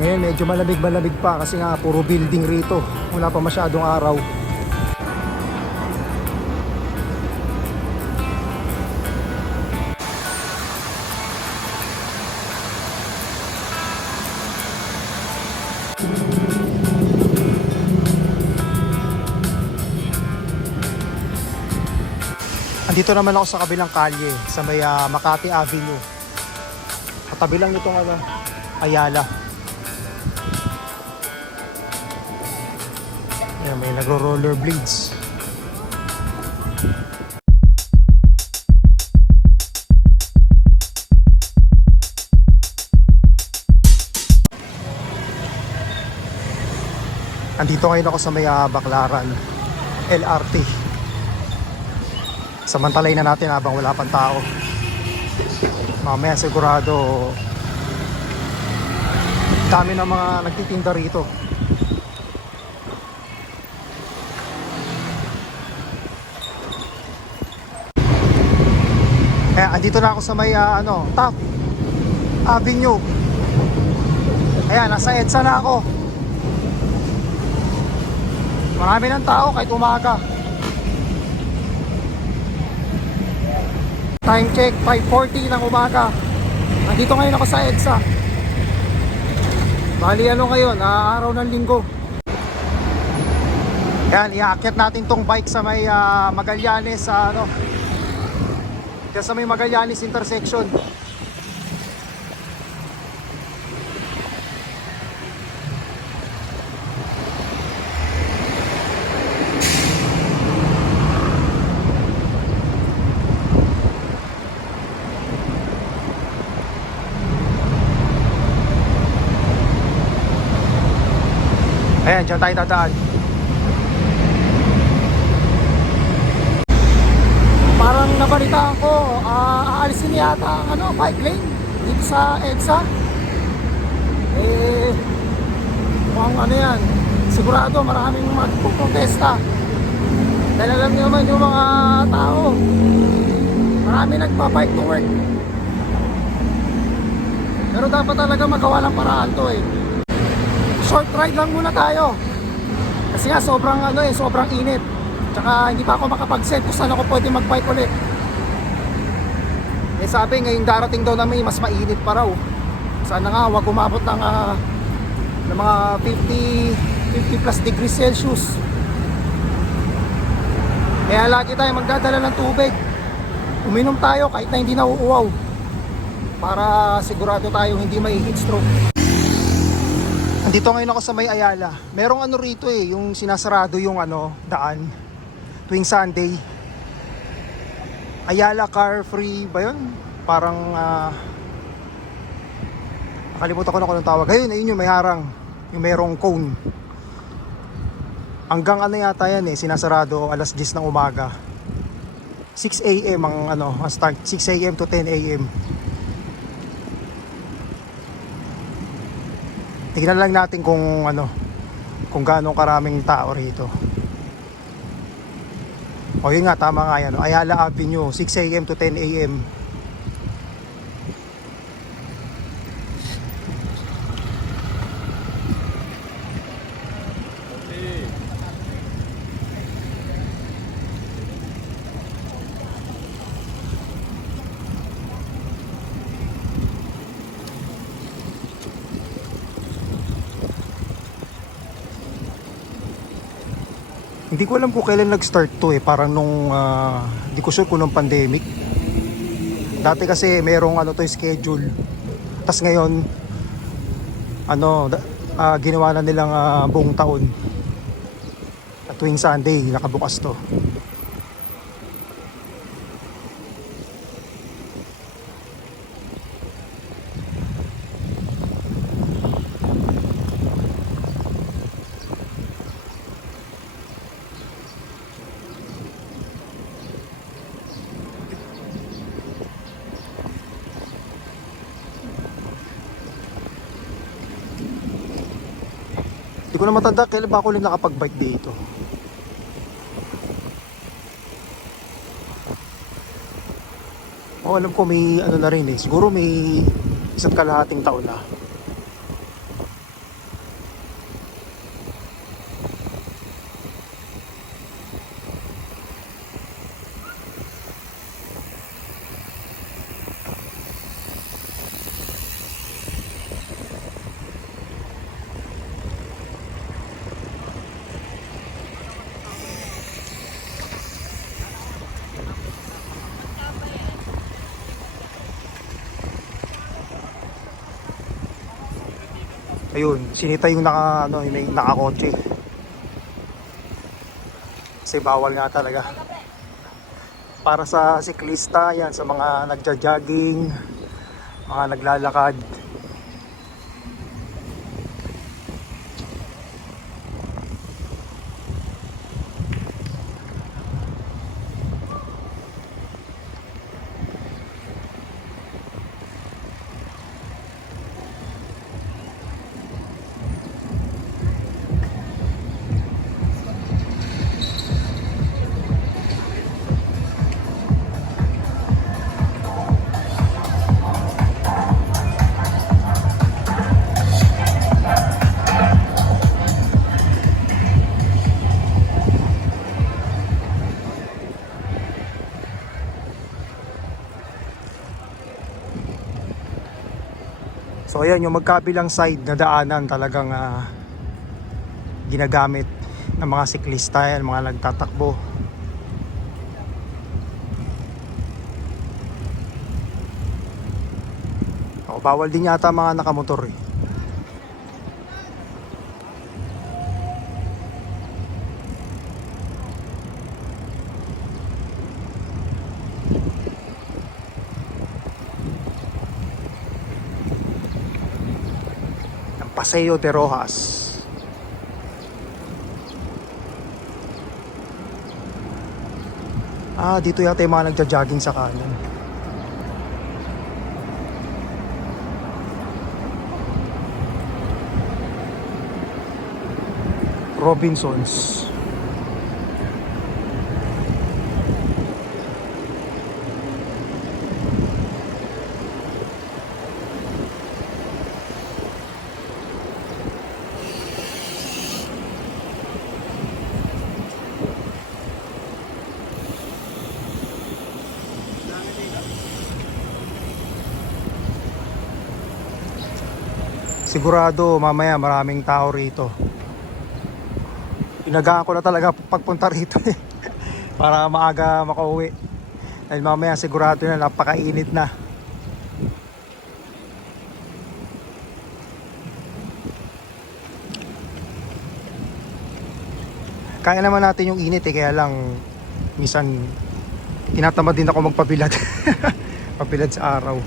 Ngayon medyo malamig pa kasi nga puro building rito. Wala pa masyadong araw. Andito naman ako sa kabilang kalye, sa may Makati Avenue. Katabi lang nitong Ayala. Ayan, may nagro-rollerblades. Andito ngayon ako sa may Baclaran LRT. Samantalay na natin habang wala pang tao. Mamaya sigurado dami ng mga nagtitinda rito. Andito na ako sa may Taft Avenue. Ayan, nasa EDSA na ako. Marami ng tao kahit umaga. Time check, 5:40 ng umaga. Nandito ngayon ako sa EDSA. Bali ngayon, araw ng linggo. Yan, iaakyat natin tong bike sa may Magallanes sa diyan sa may Magallanes intersection. Ayan, dyan tayo dadaan. Parang nabalitaan ko, aalisin yata ang bike lane dito sa EDSA. Mukhang yan, sigurado maraming magpuprotesta. Dahil alam niyo naman yung mga tao, marami nagpa-bike to work. Pero dapat talaga magawa ng paraan to Short ride lang muna tayo. Kasi nga sobrang init. Tsaka hindi pa ako makapag-set kung saan ako pwede mag-bike ulit. Sabi ngayong darating daw na may mas mainit pa raw. Sana nga wag umabot ng mga 50 plus degrees Celsius. Kaya lagi tayo magdadala ng tubig. Uminom tayo kahit na hindi nauuwaw. Para sigurado tayo hindi may heat stroke. Andito ngayon ako sa may Ayala. Merong rito yung sinasarado yung daan tuwing Sunday. Ayala car free ba yun? Parang nakalimutan ko na kung anong tawag. Ayun yung may harang, yung merong cone. Hanggang yata yan sinasarado alas 10 ng umaga. 6 AM ang start, 6 AM to 10 AM. Tignan lang natin kung gaano karaming tao rito. O yun nga, tama nga yan. Ayala Avenue, 6 AM to 10 AM. Hindi ko alam kung kailan nag-start to parang nung hindi ko sure kung nung pandemic. Dati kasi merong to schedule. Tapos ngayon ginawa na nilang buong taon. At tuwing Sunday nakabukas to. Hindi ko na matanda kailan ba ako ulit nakapag-bike dito. Alam ko may na rin siguro may 1.5 taon na. Ayun, sinita yung yung may nakakotse. Kasi bawal nga talaga. Para sa siklista, yan, sa mga nagja-jogging, mga naglalakad. So ayan, yung magkabilang side na daanan talagang ginagamit ng mga siklista, yan, mga nagtatakbo. O, bawal din yata mga nakamotor eh. Paseo de Rojas. Dito yata yung mga nagja-jogging sa kanan. Robinsons. Sigurado mamaya maraming tao rito. Inagaan ko na talaga pagpunta rito eh. Para maaga makauwi. Dahil mamaya sigurado na napakainit na. Kaya naman natin yung init eh, kaya lang minsan tinatamad din ako magpabilad. Pabilad sa araw.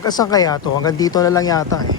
Hanggang saan kaya to? Hanggang dito na lang yata eh.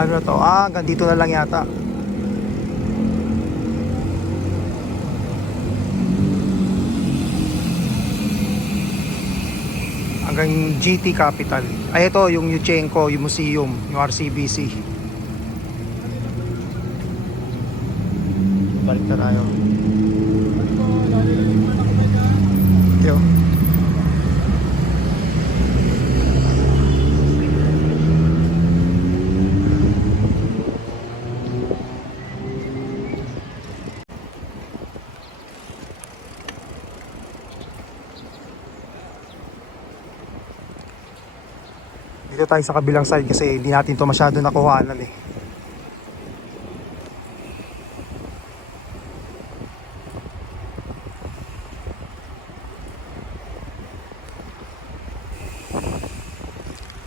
Ano na to? Hanggang dito na lang yata. Hanggang GT Capital. Ay ito, yung Yuchenko, yung museum, yung RCBC. Balik na tayo. Ito. Dito tayo sa kabilang side kasi hindi natin to masyado nakuhanan eh.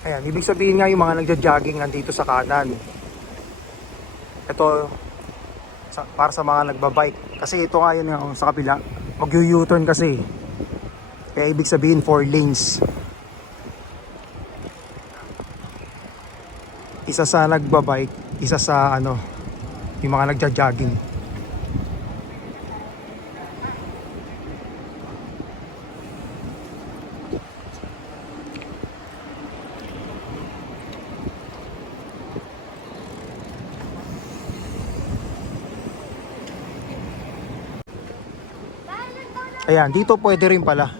Ayan, ibig sabihin nga yung mga nagja-jogging nandito sa kanan. Ito para sa mga nagbabike. Kasi ito nga yun sa kabila. Mag-U-turn kasi. Kaya ibig sabihin 4 lanes. Isa sa nagbabike, isa sa yung mga nagja-jogging. Ayan, dito pwede rin pala.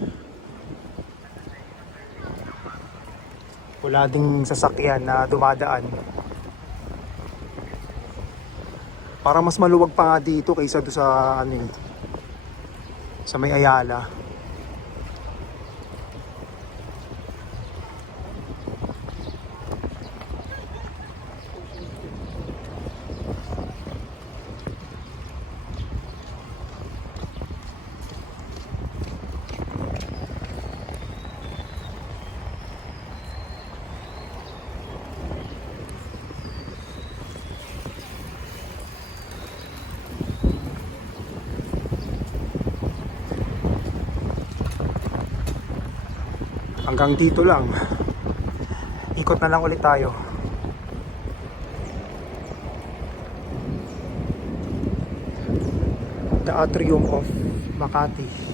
Wala ding sasakyan na dumadaan. Para mas maluwag pa nga dito kaysa do sa ano eh, sa may Ayala. Hanggang dito lang. Ikot na lang ulit tayo. The Atrium of Makati.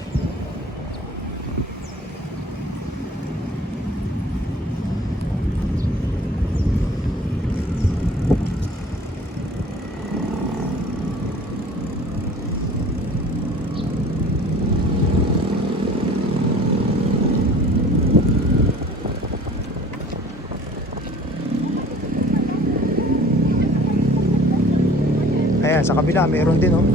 Ayan, sa kabila meron din oh.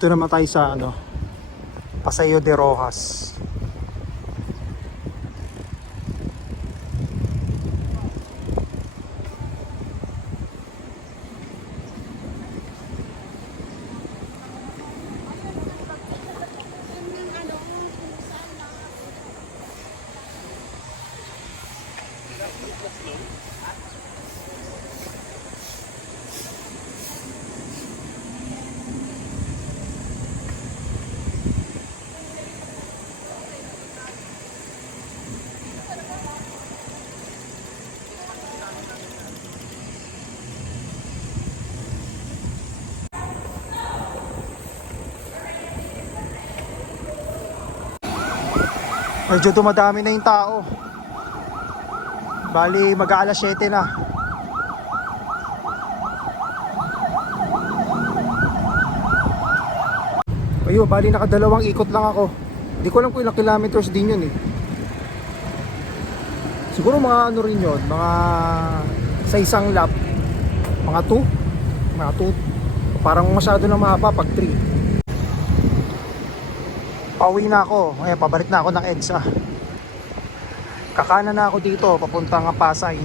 Dito naman tayo sa ano, Paseo de Rojas. Medyo dumadami na yung tao. Bali mag-aalas 7 na. Ayun, bali nakadalawang ikot lang ako. Hindi ko alam kung ilang kilometers din yun eh. Siguro mga ano rin yun, mga sa isang lap, mga 2. Mga 2. Parang masyado na mahaba pag 3. Pauwi na ako. Ngayon, pabalik na ako ng EDSA. Kakanan na ako dito, papuntang Pasay.